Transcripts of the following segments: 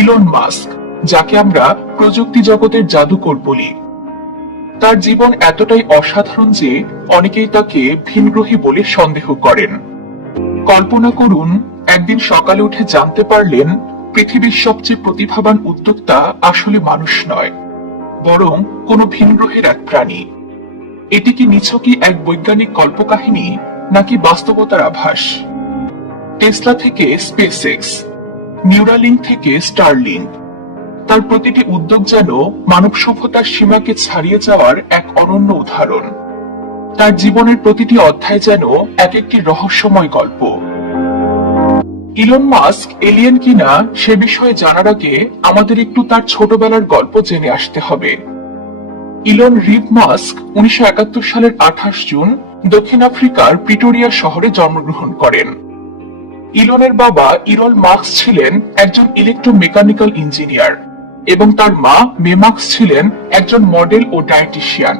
Elon Musk যাকে আমরা প্রযুক্তি জগতের জাদুকর বলি। তার জীবন এতটাই অসাধারণ যে অনেকেই তাকে ভিনগ্রহী বলে সন্দেহ করেন। কল্পনা করুন, একদিন সকালে উঠে জানতে পারলেন, পৃথিবীর সবচেয়ে প্রতিভাবান উদ্যোক্তা আসলে মানুষ নয়, বরং কোনো ভিনগ্রহের এক প্রাণী। এটি কি নিছকই এক বৈজ্ঞানিক কল্পকাহিনী, নাকি বাস্তবতার আভাস? টেসলা থেকে স্পেসএক্স নিউরালিঙ্ক থেকে স্টারলিংক তার প্রতিটি উদ্যোগ যেন মানব সভ্যতার সীমাকে ছাড়িয়ে যাওয়ার এক অনন্য উদাহরণ। তার জীবনের প্রতিটি অধ্যায় যেন এক একটি রহস্যময় গল্প। ইলন মাস্ক এলিয়েন কিনা সে বিষয়ে জানার আগে আমাদের একটু তার ছোটবেলার গল্প জেনে আসতে হবে। ইলন রিভ মাস্ক উনিশশো একাত্তর সালের আঠাশ জুন দক্ষিণ আফ্রিকার প্রিটোরিয়া শহরে জন্মগ্রহণ করেন। ইলনের বাবা ইরল মার্কস ছিলেন একজন ইলেকট্রোমেকানিক্যাল ইঞ্জিনিয়ার এবং তার মা মেমার্কস ছিলেন একজন মডেল ও ডায়েটিশিয়ান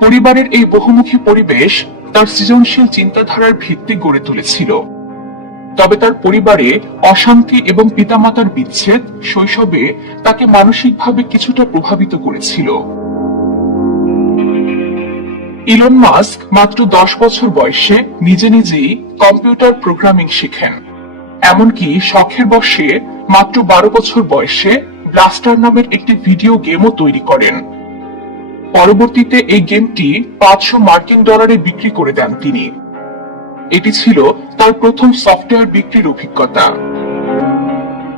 পরিবারের এই বহুমুখী পরিবেশ তার সৃজনশীল চিন্তাধারার ভিত্তি গড়ে তুলেছিল। তবে তার পরিবারে অশান্তি এবং পিতামাতার বিচ্ছেদ শৈশবে তাকে মানসিকভাবে কিছুটা প্রভাবিত করেছিল। ইলন মাস্ক মাত্র দশ বছর বয়সে নিজে নিজেই কম্পিউটার প্রোগ্রামিং শিখেন। এমনকি শখের বসে মাত্র বারো বছর বয়সে ব্লাস্টার নামের একটি ভিডিও গেমও তৈরি করেন। পরবর্তীতে এই গেমটি পাঁচশো মার্কিন ডলারে বিক্রি করে দেন তিনি। এটি ছিল তার প্রথম সফটওয়্যার বিক্রির অভিজ্ঞতা।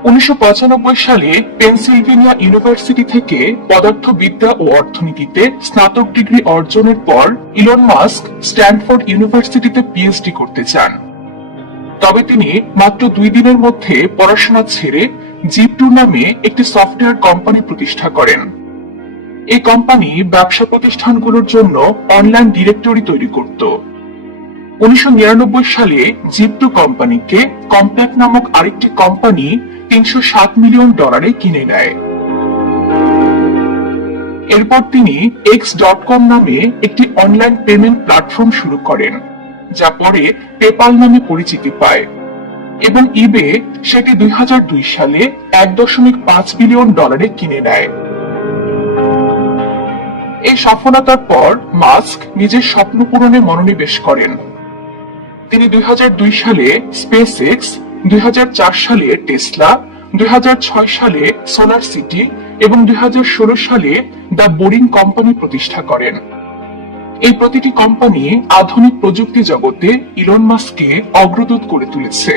উনিশশো পঁচানব্বই সালে পেনসিলভেনিয়া ইউনিভার্সিটি থেকে পদার্থবিদ্যা ও অর্থনীতিতে স্নাতক ডিগ্রি অর্জনের পর ইলন মাস্ক স্ট্যানফোর্ড ইউনিভার্সিটিতে পিএইচডি করতে চান। তবে তিনি মাত্র দুই দিনের মধ্যে পড়াশোনা ছেড়ে জিপটু নামে একটি সফটওয়্যার কোম্পানি প্রতিষ্ঠা করেন। এই কোম্পানি ব্যবসা প্রতিষ্ঠানগুলোর জন্য অনলাইন ডিরেক্টরি তৈরি করত। উনিশশো নিরানব্বই সালে জিপটু কোম্পানিকে কম্প্যাক্ট নামক আরেকটি কোম্পানি তিনশো সাত মিলিয়ন ডলারে কিনে নেয়। এরপর তিনি এক্স ডট কম নামে একটি অনলাইন পেমেন্ট প্ল্যাটফর্ম শুরু করেন, যা পরে পেপাল নামে পরিচিতি পায় এবং ইবে সেটি দুই সালে এক দশমিক পাঁচ বিলিয়ন ডলারে কিনে নেয়। এই সফলতার পর মাস্ক নিজের স্বপ্ন পূরণে মনোনিবেশ করেন। তিনি দুই হাজার দুই সালে স্পেস এক্স দুই সালে টেসলা, দুই সালে সোলার সিটি এবং দুই সালে দ্য বোরিং কোম্পানি প্রতিষ্ঠা করেন। এই প্রতিটি কোম্পানি আধুনিক প্রযুক্তি জগতে ইলন মাস্ককে অগ্রদূত করে তুলেছে।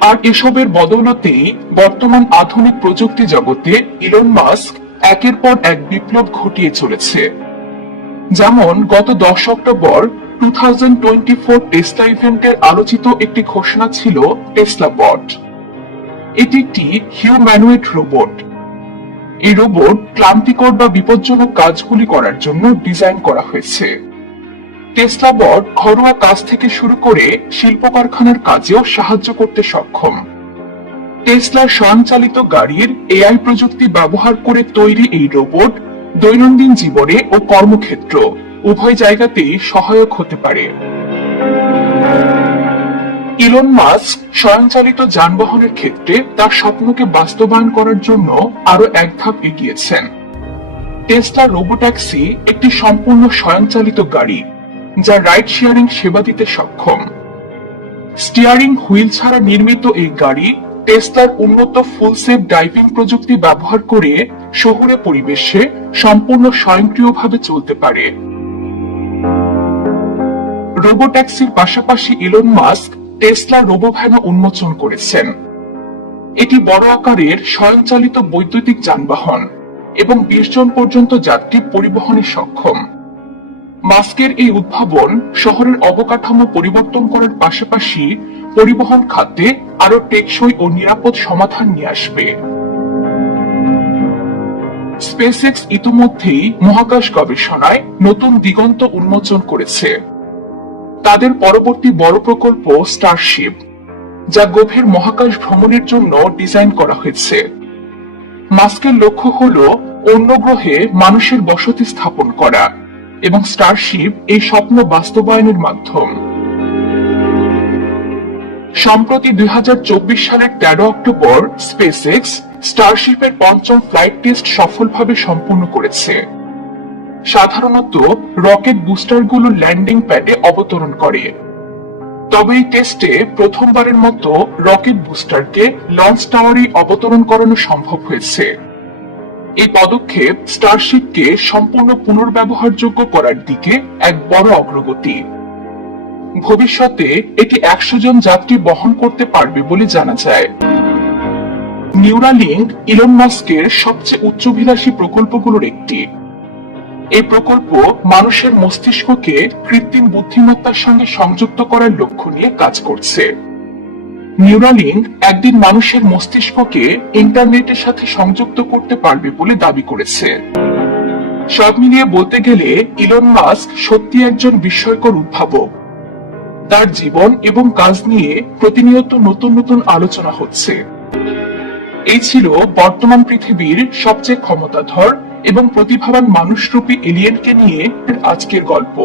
আর এসবের বদৌলতেই বর্তমান আধুনিক প্রযুক্তি জগতে ইলন মাস্ক একের পর এক বিপ্লব ঘটিয়ে চলেছে। যেমন গত দশ October two thousand twenty four Tesla ইভেন্টের আলোচিত একটি ঘোষণা ছিল টেসলা বট এটি একটি হিউম্যানুয়েট রোবট এই রোবট ক্লান্তিকর বা বিপজ্জনক কাজগুলি করার জন্য ডিজাইন করা হয়েছে। টেসলা বট ঘরোয়া কাজ থেকে শুরু করে শিল্প কারখানার কাজেও সাহায্য করতে সক্ষম। টেসলার স্বয়ংচালিত গাড়ির এআই প্রযুক্তি ব্যবহার করে তৈরি এই রোবট দৈনন্দিন জীবনে ও কর্মক্ষেত্র। উভয় জায়গাতেই সহায়ক হতে পারে। ইলন মাস্ক স্বয়ংচালিত যানবাহনের ক্ষেত্রে তার স্বপ্নকে বাস্তবায়ন করার জন্য আরও এক ধাপ এগিয়েছেন। টেসলা রোবোট্যাক্সি একটি সম্পূর্ণ স্বয়ংচালিত গাড়ি, যা রাইড শেয়ারিং সেবা দিতে সক্ষম। স্টিয়ারিং হুইল ছাড়া নির্মিত এই গাড়ি টেসলার উন্নত ফুল সেফ ড্রাইভিং প্রযুক্তি ব্যবহার করে শহুরে পরিবেশে সম্পূর্ণ স্বয়ংক্রিয়ভাবে চলতে পারে। রোবোট্যাক্সির পাশাপাশি ইলন মাস্ক টেসলা রোবোভ্যানও উন্মোচন করেছেন। এটি বড় আকারের স্বয়ংচালিত বৈদ্যুতিক যানবাহন এবং বিশ জন পর্যন্ত যাত্রী পরিবহনে সক্ষম। মাস্কের এই উদ্ভাবন শহরের অবকাঠামো পরিবর্তন করার পাশাপাশি পরিবহন খাতে আরও টেকসই ও নিরাপদ সমাধান নিয়ে আসবে। স্পেসএক্স ইতিমধ্যেই মহাকাশ গবেষণায় নতুন দিগন্ত উন্মোচন করেছে। তাদের পরবর্তী বড় প্রকল্প স্টারশিপ যা গভীর মহাকাশ ভ্রমণের জন্য ডিজাইন করা হয়েছে। মাস্কের লক্ষ্য হল অন্য গ্রহে মানুষের বসতি স্থাপন করা এবং স্টারশিপ এই স্বপ্ন বাস্তবায়নের মাধ্যম। সম্প্রতি দুই হাজার চব্বিশ সালের তেরো অক্টোবর স্পেসএক্স স্টারশিপের পঞ্চম ফ্লাইট টেস্ট সফলভাবে সম্পূর্ণ করেছে। সাধারণত রকেট বুস্টারগুলো ল্যান্ডিং প্যাডে অবতরণ করে। তবে এই টেস্টে প্রথমবারের মতো রকেট বুস্টারকে লঞ্চ টাওয়ারে অবতরণ করানো সম্ভব হয়েছে। এই পদক্ষেপ স্টারশিপকে সম্পূর্ণ পুনর্ব্যবহারযোগ্য করার দিকে এক বড় অগ্রগতি। ভবিষ্যতে এটি একশো জন যাত্রী বহন করতে পারবে বলে জানা যায়। নিউরালিঙ্ক ইলন মাস্কের সবচেয়ে উচ্চভিলাষী প্রকল্পগুলোর একটি। এই প্রকল্প মানুষের মস্তিষ্ককে কৃত্রিম বুদ্ধিমত্তার সঙ্গে সংযুক্ত করার লক্ষ্য নিয়ে কাজ করছে। নিউরালিঙ্ক একদিন মানুষের মস্তিষ্ককে ইন্টারনেটের সাথে সংযুক্ত করতে পারবে বলে দাবি করেছে। সব মিলিয়ে বলতে গেলে ইলন মাস্ক সত্যি একজন বিস্ময়কর উদ্ভাবক। তার জীবন এবং কাজ নিয়ে প্রতিনিয়ত নতুন নতুন আলোচনা হচ্ছে। এই ছিল বর্তমান পৃথিবীর সবচেয়ে ক্ষমতাধর এবং প্রতিভাবান মানুষরূপী এলিয়েনকে নিয়ে আজকের গল্প।